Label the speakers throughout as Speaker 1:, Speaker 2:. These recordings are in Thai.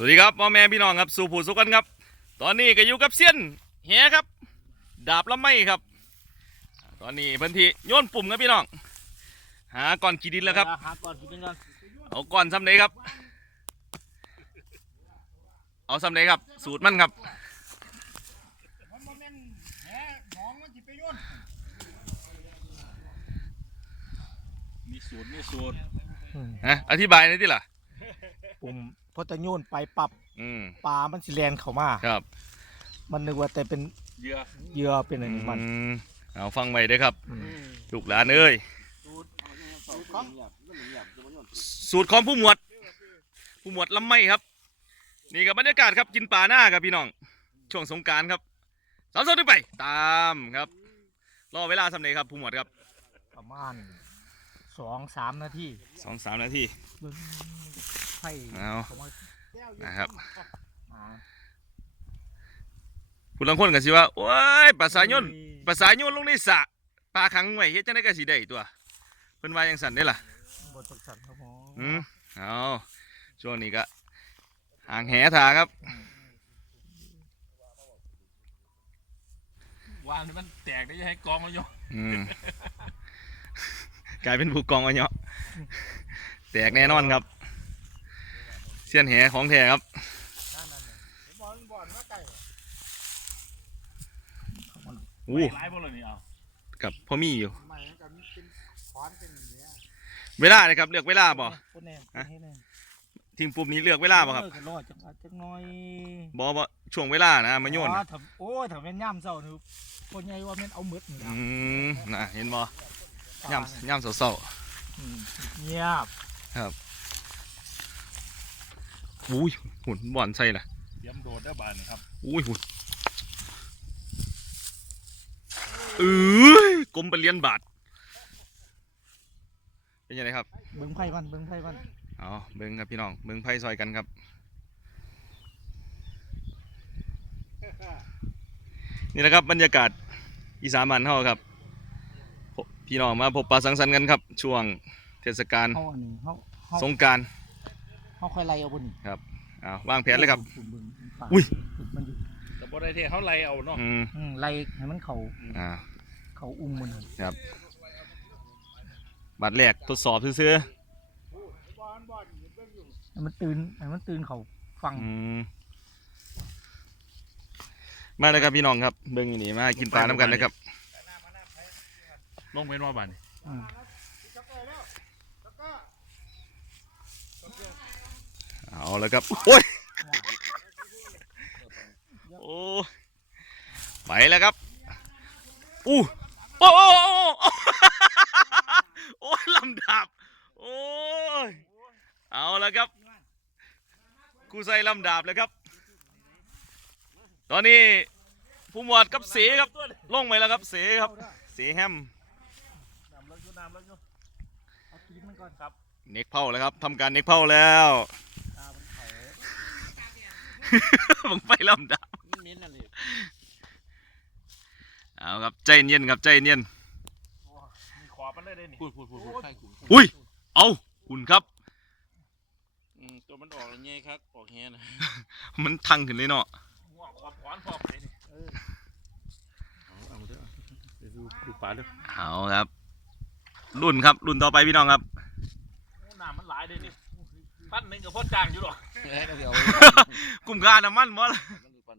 Speaker 1: สวัสดีครับพ่อแม่พี่น้องครับสู่ผู้สุกันครับ ตอนนี้ก็อยู่กับเซียนแหครับ ดาบละไม่ครับ ตอนนี้เพื้นที่โยนปุ่มครับพี่น้อง หาก้อนขี้ดินแล้วครับ
Speaker 2: หาก่อนกินกันก่อน
Speaker 1: เอาก้อนซ้ำไหนครับ เอาซ้ำไหนครับ สูตรมันครับ
Speaker 3: มันบ่แม่นแหหนองมันสิไปโยน
Speaker 2: มีสูตรมีสูตร
Speaker 1: ฮะอธิบายหน่อยดิล่ะ
Speaker 3: ปุ่มพ อจะโยนไปปรับ
Speaker 1: อืม
Speaker 3: ปลามันสิแลนเข้ามา
Speaker 1: ครับ
Speaker 3: มันนึกว่าแต่เป็น
Speaker 2: เยื่อ
Speaker 3: เหยื่อเป็นอันนี้มัน
Speaker 1: อืมเอาฟังไว้เด้อครับ
Speaker 3: อืม
Speaker 1: ลูกหลานเอ้ยสูตรของผู้หมวด ผู้หมวดลำไม่ครับ นี่กับบรรยากาศครับกินปลาหน้าครับพี่น้อง ช่วงสงกรารครับสามสองไป ตามครับ รอเวลาสำเร็จครับผู้หมวดครับ
Speaker 3: ประมาณสองสามนาที
Speaker 1: สองสามนาที
Speaker 3: เบิ่ง ไผ่
Speaker 1: เอา
Speaker 3: เข้ามา
Speaker 1: นะครับ
Speaker 3: อ่า
Speaker 1: ผู้ลังคนกันสิว่าโอ้ยภาษาโยนภาษาโยนลงในสระปลาขังไว้เฮ็ดจังได๋ก็สิได้ตัวเพิ่นว่าจังซั่นเด้ล่ะ
Speaker 3: บทจักสันครับผม
Speaker 1: อืมเอาช่วงนี้ก็ห่างแหถาครับ
Speaker 2: วางนี่มันแตกได้ยังให้กองมาโย
Speaker 1: อืมกลายเป็นผู้กองเอาเนาะแตกแน่นอนครับ เสี้ยนแหของแท้ครับ
Speaker 3: นั่นนั่นน่ะบอลบอลมาไก่
Speaker 1: อู้
Speaker 2: ไล่พวกเรานี่เอา
Speaker 1: กับพ่อมีอยู่
Speaker 3: ใหม่กับเป็นขอนเป็นอย่างเงี้ย
Speaker 1: เวลาเลยครับเลือกเวลาบ่
Speaker 3: คนแน่
Speaker 1: ฮะ
Speaker 3: คนแน่
Speaker 1: ทีมปุ่มนี้เลือกเวลาบ่ครับ
Speaker 3: เออก็รอดจังหวะจังน้อย
Speaker 1: บ่บ่ช่วงเวลานะมาโยน
Speaker 3: อ๋อถ้าโอ้ยถ้าเป็นย่ำเศร้านี่คนใหญ่ว่าแม่นเอาหมืดนี่
Speaker 1: อื
Speaker 3: ล่ะ
Speaker 1: มน่ะเห็นบ่ย่ำย่ำเศร้า
Speaker 3: อืมเงียบ
Speaker 1: ๆ อุ้ยหุ่นบ่อนใส่ล่ะ
Speaker 2: เตรียมโดดได้บานนี่ครับ
Speaker 1: อุ้ยหุ่นเอ้ยกลมไปเรียนบาทเป็นยังไงครับ
Speaker 3: เบิ่งไพ่มันเบิ่งไพ่มัน
Speaker 1: เอาเบิ้งครับพี่น้อง เบิ้งไพ่ซอยกันครับ นี่นะครับบรรยากาศอีสานมันเฮาครับพบพี่น้องมาพบปะสังสรรค์กันครับ ช่วงเทศกาล
Speaker 3: เฮาอันนี้เฮาเฮา
Speaker 1: สงกราร
Speaker 3: เฮาค่อยไล่เอาบนนี่
Speaker 1: อ้าววางแผนเลยครับ
Speaker 3: เบิ่งปลา
Speaker 1: อุ้ย
Speaker 3: มันอยู่
Speaker 2: แต่บ่ได้เทเขาไล่เอาเนาะ
Speaker 1: อืม
Speaker 3: อืมไล่ให้มันเข้า
Speaker 1: อ่า
Speaker 3: เข้าอุ้มมัน
Speaker 1: บัตรแรกทดสอบซื้อ
Speaker 3: ให้มันตื่นให้มันตื่นเข้าฟัง
Speaker 1: ๆอืมมาเลยครับพี่น้องครับ เบิ้งอยู่นี่มากินปลาน้ำกันนะครับ
Speaker 2: ลงเป็นว่าบานนี่
Speaker 3: อืม
Speaker 1: เอาแล้วครับ โอ้ย โอ้ไปแล้วครับ อู้โอ้โอ้โอ้โอ้โอ้ยลำดาบโอ้ย เอาแล้วครับกูใส่ลำดาบแล้วครับ ตอนนี้ผู้หมวดกับเสครับลงไปแล้วครับเสครับเสแฮม
Speaker 2: น้ำเลิกอยู่น้ำเลิกอยู่
Speaker 3: เอาตีนมันก่อนครับ
Speaker 1: เน็กเผาแล้วครับทำการเน็กเผาแล้ว
Speaker 3: ตามันเข้า
Speaker 1: ผมไปลำดาบ
Speaker 2: มันเหม็นนั่นนี่
Speaker 1: เอาครับใจเย็นครับใจเย็น
Speaker 2: มีขอบมันเลยเด้นี่พูดพูดพูดพูดใช่กู
Speaker 1: อุ้ยเอาคุณครับ
Speaker 2: อืมตัวมันออกแล้วไงครับออกแฮนะ
Speaker 1: มันทังขึ้นเลยเนาะ
Speaker 2: หัวขอบขวานขอบเลยนี่เออเอาเอาเถอะเดี๋ยวดูดูปลาเด้อ
Speaker 1: เอาครับรุ่นครับรุ่นต่อไปพี่น้องครับ
Speaker 2: โอ้น้ำมันหลายเด้นี่ ปั้นหนึงกับพ่อจ้างอยู่หรอก
Speaker 4: เดี๋ยว
Speaker 1: กลุ่มค่าน้ำมันบ่ล่ะ
Speaker 4: มันดูปัน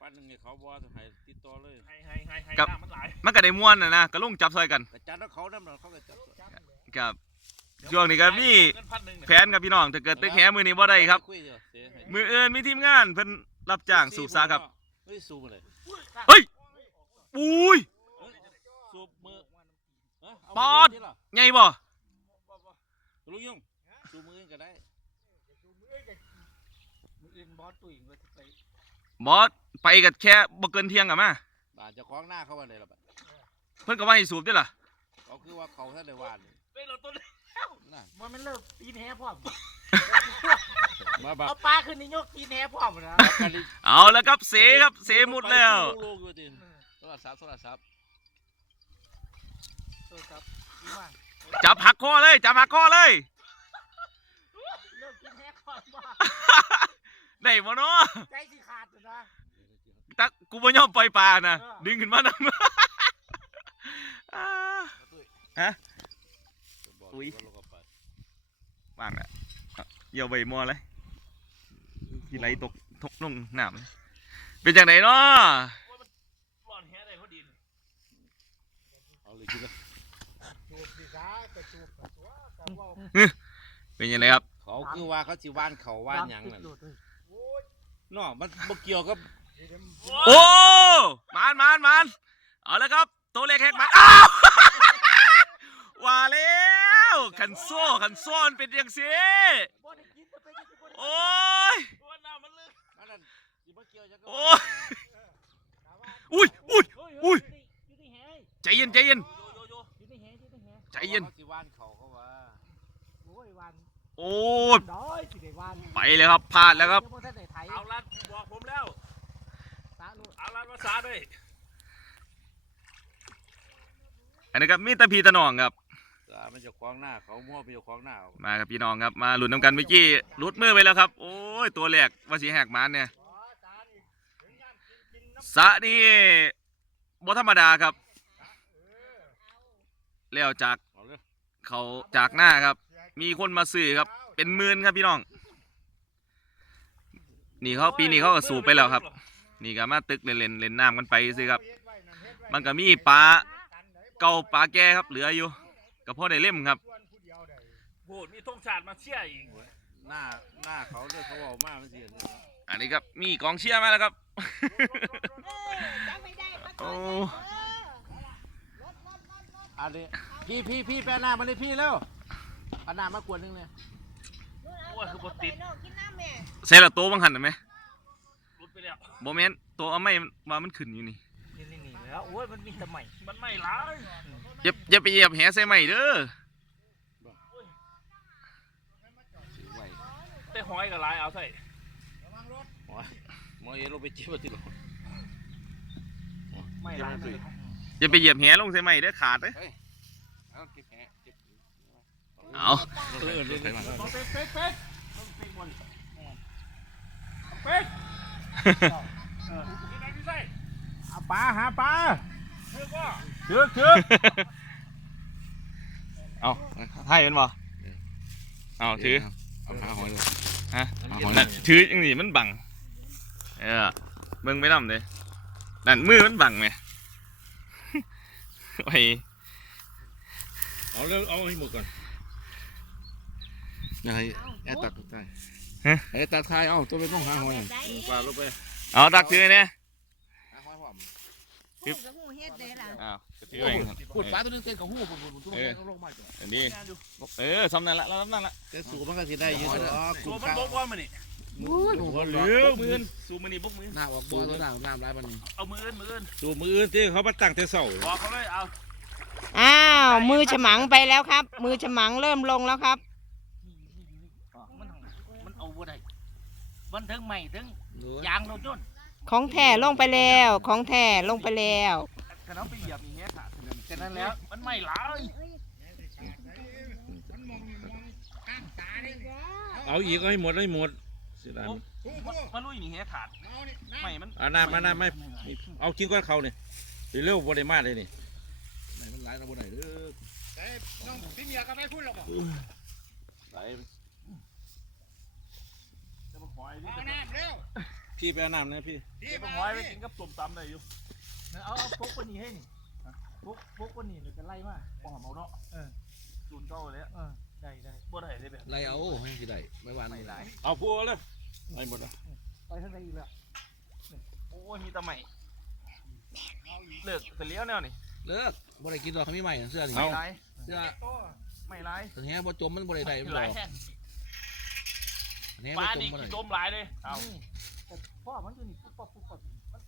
Speaker 4: ปันหนึ่งเนี่ยเขาบอกว่าจะให้ติดต่อเลย
Speaker 2: ให้ให้ให้ให้
Speaker 1: ครับ
Speaker 2: น้ำมันหลาย
Speaker 1: มันก็ได้ม่วนนะนะก็ลงจับซอยกัน
Speaker 4: แต่จัดแล้วเขานั่นน่ะเขาก็จับ
Speaker 1: ครับช่วงนี้ก็มี
Speaker 2: เงินพันหนึ่ง
Speaker 1: แผนครับพี่น้องถ้าเกิดตึกแหมือนี้บ่ได้ครับ
Speaker 4: คุยเดี๋ยวเสียให้
Speaker 1: มืออื่นมีทีมงานเพิ่นรับจ้างสูบซาครับ
Speaker 4: เฮ้ยสูบมาเลย
Speaker 1: เฮ้ยอุ้ย
Speaker 4: สูบมือเอ้ยเา
Speaker 1: ปอด
Speaker 4: มืที่ล่ะ
Speaker 1: ไงบ่
Speaker 4: ลูกยุ่ง สูบมือก็ได้
Speaker 3: มืออื่นบอสตุ้ยมันจะไป
Speaker 1: บอสไปกับแค่บ่เกินเที่ยงอะมา
Speaker 4: บาดเจะคล้าของหน้าเขาว่าเลยล่ะบัด
Speaker 1: เพิ่นก็ว่าให้สูบด้วยล่ะ
Speaker 4: เขาคือว่าเขาท่านได้วาด
Speaker 2: เฮ้ยเราต้น
Speaker 4: น่ะ
Speaker 3: ว่ามันเลิกตีนแหพร้อม
Speaker 4: มาบัก
Speaker 3: เอาปลาขึ้นนี่ยกตีนแหพร้อมนะ
Speaker 4: บักกะลิ
Speaker 1: เอาแล้วครับเสครับเสหมุดแล้ว
Speaker 4: ลูกๆอยู่ดิโทรศัพท์โทรศัพท์
Speaker 3: เออครับดีมาก
Speaker 1: จับหักคอเลยจับหักคอเลย
Speaker 3: เลิกกินแหก่อนว่า
Speaker 1: ได้บ่เนาะ
Speaker 3: ใจสิขาดอยู่นะ
Speaker 1: ตักกูบ่ยอมปล่อยปลานะดึงขึ้นมานำอ่าฮะ อุ๊ย ว่างละอะเหยี่ยวใบมอเลยที่ไหลตกทกลงน้ำเป็นจังไหนเนาะ
Speaker 4: ร้อนแฮ่ได้พอดี
Speaker 2: เอาเลยกินเลย
Speaker 3: จูบสิซะก็จูบกับตัวกับว่า
Speaker 1: เป็นยังไงครับ
Speaker 4: เขาคือว่าเขาสิว่านเขาว่านหยังนั่น
Speaker 3: โอ้ย
Speaker 4: เนาะมันบ่เกี่ยวกับ
Speaker 1: โอ้มานมานมานเอาล้วครับ ตัวเล็กแหกมันอ้าวว่าแล้วขันโซ่ขันโซ่มันเป็นยังสิโอ้ยโอ้ยอุ้ยอุ้ยอุ้ยใจเย็นใจเย็นใจเย็น
Speaker 4: สิว่านเขาเขาว่า
Speaker 3: โอ้ยวัน
Speaker 1: โอ้ย
Speaker 3: น้อยสิได้วัน
Speaker 1: ไปเลยครับพลาดแล้วครับ
Speaker 3: เดี๋ยวบ่ทันได้ไถ
Speaker 4: เอาลัดบอกผมแล้ว
Speaker 3: ตาลูก
Speaker 4: เอาลัดภาษาด้วย
Speaker 1: อันนี้ครับมีแตะพีตะหนองครับ
Speaker 4: อ่ามันจะคล้องหน้าเขามั่วไปจะคล้องหน้าเอา
Speaker 1: มาครับพี่น้องครับมาหลุนน้ำกันเมื่อกี้หลุดมือไปแล้วครับ โอ้ยตัวแรกว่าสีแหกมันเนี่ย
Speaker 3: อ๋อตานี่ถึงยามกินกินน้ำ
Speaker 1: สะนี่บ่ธรรมดาครับแล้วจาก
Speaker 4: เอาเลย
Speaker 1: เขาจากหน้าครับ มีคนมาซื้อครับ เป็นหมื่นครับพี่น้อง นี่เขาปีนี้เขาก็สูบไปแล้วครับ นี่ก็มาตึกเล่นเล่นเล่นน้ำกันไปซื้อครับ
Speaker 3: เฮ็ดไว้นั่นเฮ็ดไว้
Speaker 1: มันก็มีปลา
Speaker 3: กันได้บ่
Speaker 1: เก่าปลาแก่ครับเหลืออยู่ก็พอได้เล่มครับ
Speaker 3: ส่วนผู้เดียวได้
Speaker 4: โหมีธงชาติมาเชียร์อีกหน้าหน้าเขาเลยเขาเอามามันสิ
Speaker 1: อันนี้ครับมีกองเชียร์มาแล้วครับโอ้
Speaker 4: อันนี้พี่พี่พี่แปลหน้ามาเลยพี่เร็ว เอาหน้ามากวนนึงเลย
Speaker 5: โอ้ยคือบ่ติด กินน้ำแม่
Speaker 1: ใส่ละโตวบังหันได้ไหม
Speaker 4: รุดไปแล้ว
Speaker 1: โมเมนต์ตัวเอาไม่ว่ามันขึ้นอยู่นี่
Speaker 3: นี่นี่นี่แล้วโอ้ยมันมีแต่ใหม่
Speaker 4: มันไม่ร้าย
Speaker 1: อย่าอย่าไปเหยียบแหใส่ใหม่เด้อ
Speaker 4: แต่หอยกับลายเอาใส่
Speaker 3: ระวังรถ
Speaker 4: หอยหมอเอลงไปเจ็บที่หรอ
Speaker 3: ไม่ร้ายมัน
Speaker 1: อย่าไปเหยียบแหลงใส่ใหม่เด้อขาดเด้อ
Speaker 4: เอาเก็บแผลเก็บ
Speaker 1: เอา
Speaker 4: เออเดี๋ยว
Speaker 3: เป๊กเป๊กเป๊กเป๊กเป๊กบอลเป๊กเอาปลาหาปลา
Speaker 4: เชื่อว่า
Speaker 3: เถือกเถือก
Speaker 1: เอาให้มันบ่เอาถือ
Speaker 2: เอาหาหอยเลย
Speaker 1: ฮะ
Speaker 2: หาหอย
Speaker 1: นั่นถือจังนี่มันบังเออเบิ่งไปนำเด้นั่นมือมันบังไหมโอ้ย
Speaker 2: เอาเลยเอาให้หมดก่อน นายแอดตัดใต้ไอ้ตัดท้ายเอาตัวเป็นต้องหาหอย
Speaker 4: ปลาลงไป
Speaker 1: เอาตักถือเนี่ย
Speaker 2: หาหอยพร้อม
Speaker 5: หูกับหูเฮ็ดได้ล่ะ
Speaker 1: อ้าวถือเอง
Speaker 2: พูดปลาตัวนึงเต้นกับหูปุ่นปุ่นปุ่นตัวนึงลงมาจ้ะ
Speaker 1: อันนี้เออซ้ำนั่นละแล้วซ้ำนั่นละ
Speaker 2: แต่สูบมันก็สิได้อยู่อ๋อ
Speaker 4: ตั
Speaker 2: กุ้
Speaker 4: ว
Speaker 2: ง
Speaker 4: มัน
Speaker 2: กา
Speaker 4: บกว่ามันนี่
Speaker 2: หัวเหลื
Speaker 1: เอ
Speaker 2: อ
Speaker 1: อมือนสูบมือนี่บุกมือ
Speaker 2: หน้าออกบัวตัวหน้าน้ำร้ายมัน
Speaker 4: เอามืออื่นมืออื่น
Speaker 2: สูบมืออื่นที่เขามาตั้งแต่เสา
Speaker 4: บอกเขาเลยเอา
Speaker 5: อ้าวมือฉมังไปแล้วครับ มือฉมังเริ่มลงแล้วครับ
Speaker 3: มันมันเอาบ่ได้ มันถึงใหม่ถึงยางรถยนต์
Speaker 5: ของแท้ลงไปแล้ว ของแท้ลงไปแล้ว
Speaker 3: ขนาดไปเหยียบอย่างเงี้ยขาดฉะนั้นแล้วมันไม่หลาย
Speaker 2: เอาอีกเอาให้หมดให้หมดเสียดาย
Speaker 1: มาลุยนี่แหขาดไม่มัน
Speaker 2: เอาน้ำมาน้ำไม่เอากินก้อนเขาเนี่ยเร็วบริมาเลยนี่ไหนมันร้ายเราบ่ได้เด้อ
Speaker 3: แต่น้องพี่เมียก็ไม่พูดหรอกบอก
Speaker 2: ไหล
Speaker 4: จะมาห อยนี่
Speaker 3: เอาน้ำเร็ว
Speaker 2: พี่ไปเอาน้ำนะพี่
Speaker 3: พี่
Speaker 4: จะ
Speaker 3: มา
Speaker 4: มาห
Speaker 3: ห
Speaker 4: อ
Speaker 3: อยย
Speaker 4: ไป
Speaker 3: ไป
Speaker 4: กิ
Speaker 3: กิ
Speaker 4: น
Speaker 3: น
Speaker 4: กับต้มตำได้อยู่
Speaker 3: เอาเอาพกวันนี้ให้นี่พกพกวันนี้เดี๋ยวจะไล่มา
Speaker 4: ปองหอมเอาเนาะ
Speaker 3: เออ
Speaker 4: จุนเก้าเลย
Speaker 3: เออได้ได้
Speaker 4: บ่ได้เลยแบบ
Speaker 2: ไล่เอาให้สิได้ไม่หวานไม่หลาย
Speaker 4: เอาพัวเลยไม่หมดอะ
Speaker 3: ไปทางไหนอีกแล้ว
Speaker 1: โอ้ยมีตะใหม่เลิกไปเลี้ยวแนวนี่
Speaker 2: เลิกบ่ได้กินหรอกเขามีใหม่เสื้อนี่
Speaker 1: ไม่ไร
Speaker 2: เสื้อ
Speaker 3: โต
Speaker 1: ไม่ไร
Speaker 2: ถึงแฮบ่จมมันบ่ได้ได้มัน
Speaker 4: ห
Speaker 2: บ่
Speaker 4: ลา ยแท่ง
Speaker 2: แฮ
Speaker 4: ป
Speaker 2: บ่
Speaker 4: ลา
Speaker 2: จม
Speaker 4: นี่
Speaker 2: บ่ได้
Speaker 4: จมหลายเลยเอา
Speaker 3: แต่พ่อมันอยู่นี่ปุ๊บปั๊บปุ๊บปั๊บมัน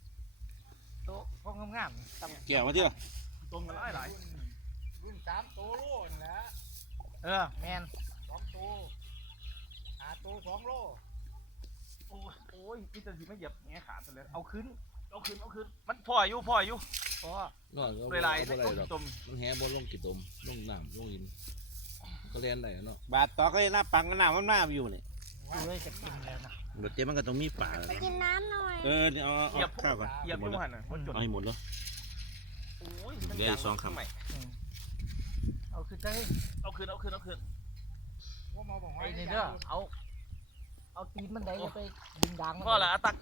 Speaker 3: โตพ่องามๆตำ
Speaker 2: เกี่ยวมาที่ละ
Speaker 1: จมกันหลายหลาย
Speaker 3: รุ่นสามโตโลนี่แหละเออแมนสองโตหาโตสองโล
Speaker 1: โอ้ยโอ้ยพี่จะสิไม่เหยียบแหขาดเลย
Speaker 3: เอาขึ้น
Speaker 1: เอาขึ้นเอาขึ้นมันพ่ออยู่พ่ออยู่
Speaker 3: พ่อ
Speaker 2: นอนก็บ่
Speaker 1: เลย
Speaker 2: ได้
Speaker 1: ลาย
Speaker 2: บ่
Speaker 1: ได้
Speaker 2: ได้ดอก
Speaker 1: จม
Speaker 2: มันแฮบ่ลงกี่ตมลงน้ำลงอินก็เล่นได้อะเนาะ
Speaker 4: บาดตอกเลยหน้าปังหน้ามันหน้าอยู่นี่
Speaker 3: เอ้ยจะกินแล้วนะ
Speaker 2: ม
Speaker 4: รถเจ๊มันก็ต้องมีป่า
Speaker 6: กินน้ำหน่อย
Speaker 4: เออเดี๋ยวเอาเอาเอาข้าวก่อน
Speaker 2: เหยียบ
Speaker 4: หม
Speaker 2: ทุ
Speaker 4: ด
Speaker 2: ก
Speaker 4: แล้ว
Speaker 2: หันอะมันจด
Speaker 4: เอาให้หมดแล้ว
Speaker 2: โอ้ย
Speaker 4: เหลืออีกสองคำ
Speaker 3: เอาคือจะให้
Speaker 2: เอาคืนเอาคืนเอาคืน
Speaker 3: ไอ้นี่เด้อเอาเอาตีนมันได้จะไปดึงดังมัน
Speaker 2: พ่อละอาตัก